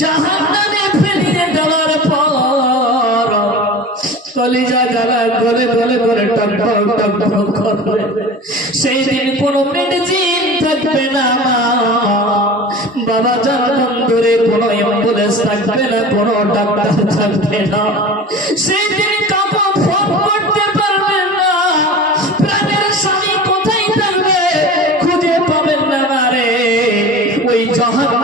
জাহান্নামে ফেলিয়ে দেওয়ার পর কলিজা জ্বালা গলে গলে করে টকটক টকটক করবে। সেই দিন কোনো মেডিসিন থাকবে না বাবা, জাহান্নাম ধরে কোনো অ্যাম্বুলেন্স থাকবে না, কোনো ডাক্তার থাকবে না। সেই দিন কাপড় ফোন করতে পারবেন না, প্রাণের স্বামী কোথায় থাকবে খুঁজে পাবেন না রে। ওই জাহান্নাম